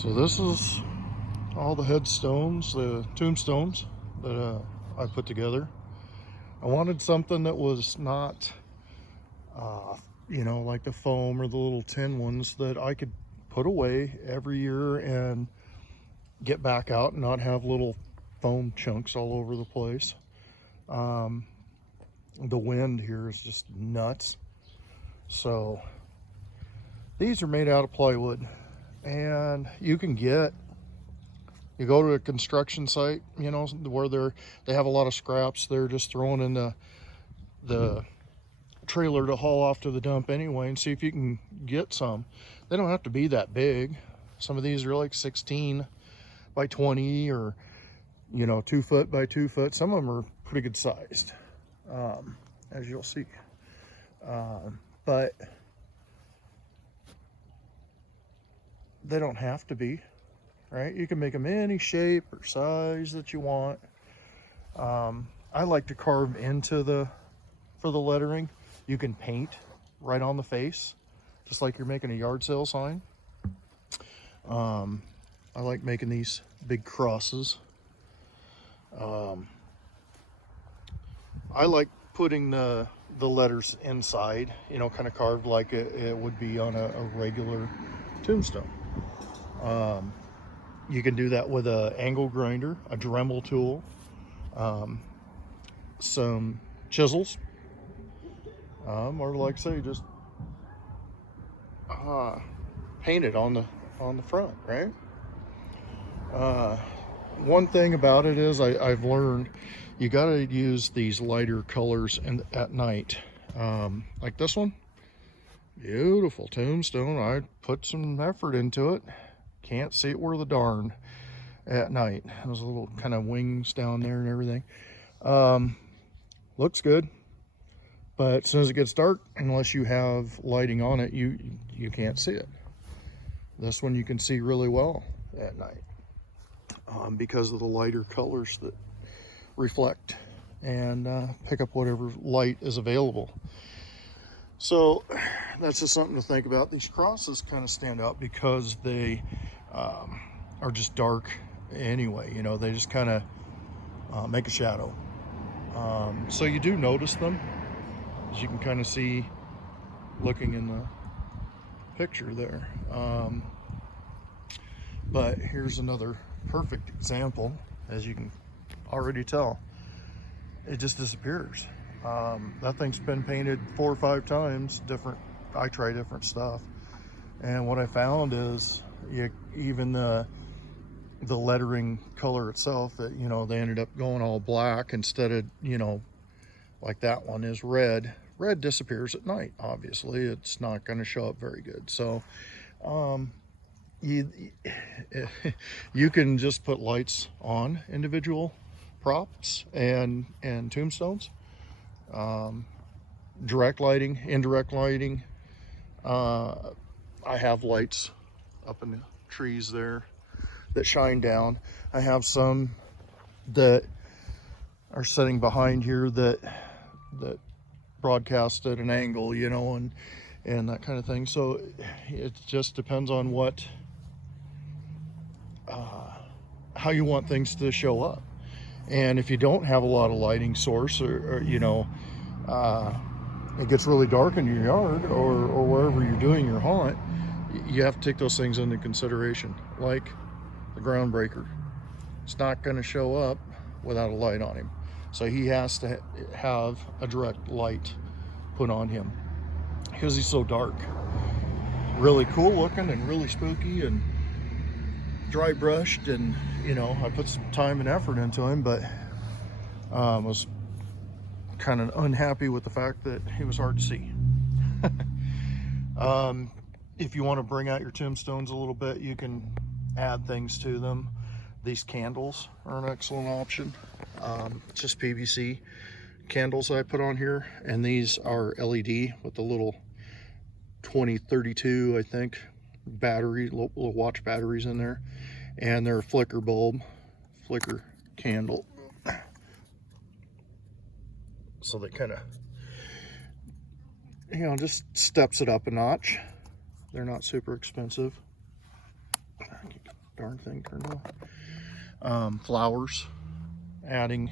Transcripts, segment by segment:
So this is all the headstones, the tombstones that I put together. I wanted something that was not, you know, like the foam or the little tin ones that I could put away every year and get back out and not have little foam chunks all over the place. The wind here is just nuts. So these are made out of plywood, and you can get, you go to a construction site, you know, where they have a lot of scraps they're just throwing in the trailer to haul off to the dump anyway, and see if you can get some. They don't have to be that big. Some of these are like 16 by 20, or, you know, 2 foot by 2 foot. Some of them are pretty good sized, as you'll see. But they don't have to be, right? You can make them any shape or size that you want. I like to carve into for the lettering. You can paint right on the face, just like you're making a yard sale sign. I like making these big crosses. I like putting the letters inside, you know, kind of carved like it would be on a regular tombstone. You can do that with an angle grinder, a Dremel tool, some chisels, or like I say, just paint it on the front, right? One thing about it is I've learned you got to use these lighter colors at night. Like this one, beautiful tombstone. I put some effort into it. Can't see it worth the darn at night. There's a little kind of wings down there and everything. Looks good, but as soon as it gets dark, unless you have lighting on it, you can't see it. This one you can see really well at night, because of the lighter colors that reflect and pick up whatever light is available. So that's just something to think about. These crosses kind of stand out because they are just dark anyway. You know, they just kind of make a shadow. So you do notice them, as you can kind of see looking in the picture there. But here's another perfect example. As you can already tell, it just disappears. That thing's been painted 4 or 5 times. I try different stuff, and what I found is even the lettering color itself, that, you know, they ended up going all black instead of, you know, like that one is red. Red disappears at night. Obviously, it's not going to show up very good. So you can just put lights on individual props and tombstones. Direct lighting, indirect lighting. I have lights up in the trees there that shine down. I have some that are sitting behind here that broadcast at an angle, you know, and that kind of thing. So it just depends on what how you want things to show up. And if you don't have a lot of lighting source, or you know, it gets really dark in your yard or wherever you're doing your haunt, you have to take those things into consideration. Like the groundbreaker, it's not going to show up without a light on him, so he has to have a direct light put on him because he's so dark. Really cool looking and really spooky and dry brushed, and, you know, I put some time and effort into him, but was kind of unhappy with the fact that he was hard to see. If you want to bring out your tombstones a little bit, you can add things to them. These candles are an excellent option. Just PVC candles I put on here, and these are LED with the little 2032, I think, battery, little watch batteries in there, and they're a flicker candle. So they kind of, you know, just steps it up a notch. They're not super expensive. darn thing turned off. Flowers, adding.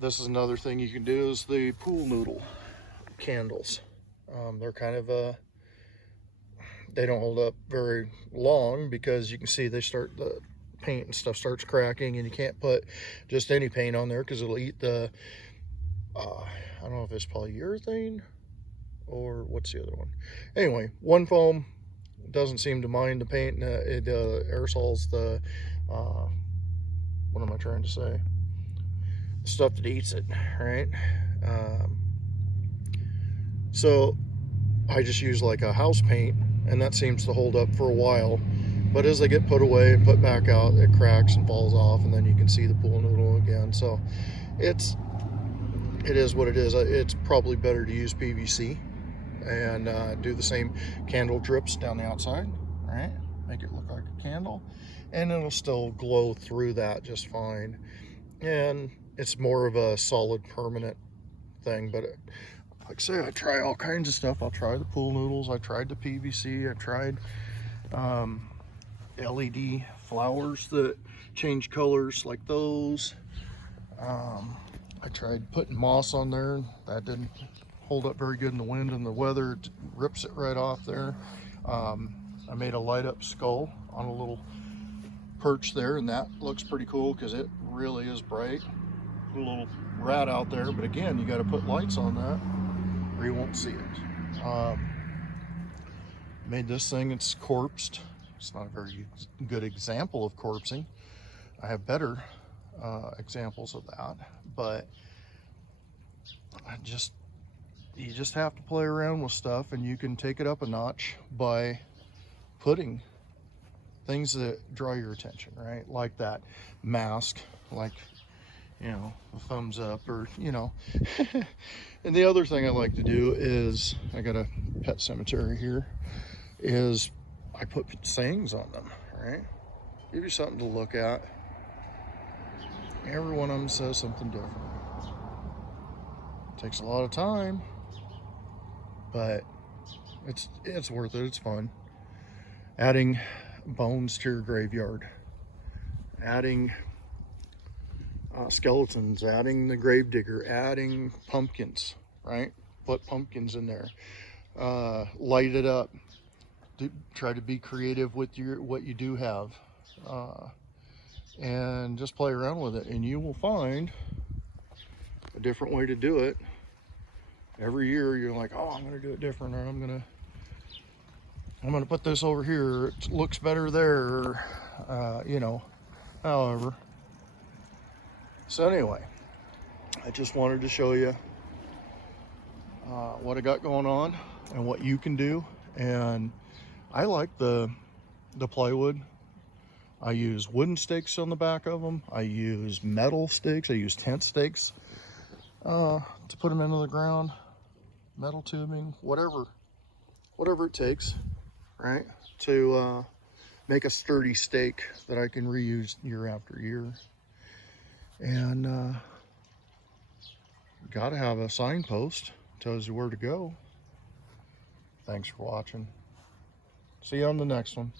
This is another thing you can do is the pool noodle candles. They're kind of they don't hold up very long because you can see the paint and stuff starts cracking, and you can't put just any paint on there because it'll eat the I don't know if it's polyurethane or what's the other one. Anyway, one foam doesn't seem to mind the paint. It aerosols the what am I trying to say? Stuff that eats it, right? So I just use like a house paint, and that seems to hold up for a while. But as they get put away and put back out, it cracks and falls off, and then you can see the pool noodle again. So it is what it is. It's probably better to use PVC and do the same candle drips down the outside, right? Make it look like a candle, and it'll still glow through that just fine. And it's more of a solid permanent thing. But like I say, I try all kinds of stuff. I'll try the pool noodles, I tried the PVC, I tried LED flowers that change colors like those. I tried putting moss on there. That didn't hold up very good in the wind and the weather. It rips it right off there. I made a light up skull on a little perch there, and that looks pretty cool because it really is bright. A little rat out there, but again, you got to put lights on that or you won't see it. Made this thing, it's corpsed. It's not a very good example of corpsing. I have better examples of that, but you just have to play around with stuff, and you can take it up a notch by putting things that draw your attention, right? Like that mask, like, you know, a thumbs up, or, you know. And the other thing I like to do is, I got a pet cemetery here, is I put sayings on them, right? Give you something to look at. Every one of them says something different. It takes a lot of time, but it's worth it. It's fun. Adding bones to your graveyard, adding skeletons, adding the gravedigger, adding pumpkins, right? Put pumpkins in there. Light it up. Try to be creative with what you do have, and just play around with it, and you will find a different way to do it. Every year you're like, oh, I'm gonna do it different, or I'm gonna put this over here, it looks better there, or, you know, however. So anyway, I just wanted to show you what I got going on and what you can do. And I like the plywood. I use wooden stakes on the back of them. I use metal stakes. I use tent stakes to put them into the ground. Metal tubing, whatever it takes, right? To make a sturdy stake that I can reuse year after year. And gotta have a signpost, tells you where to go. Thanks for watching. See you on the next one.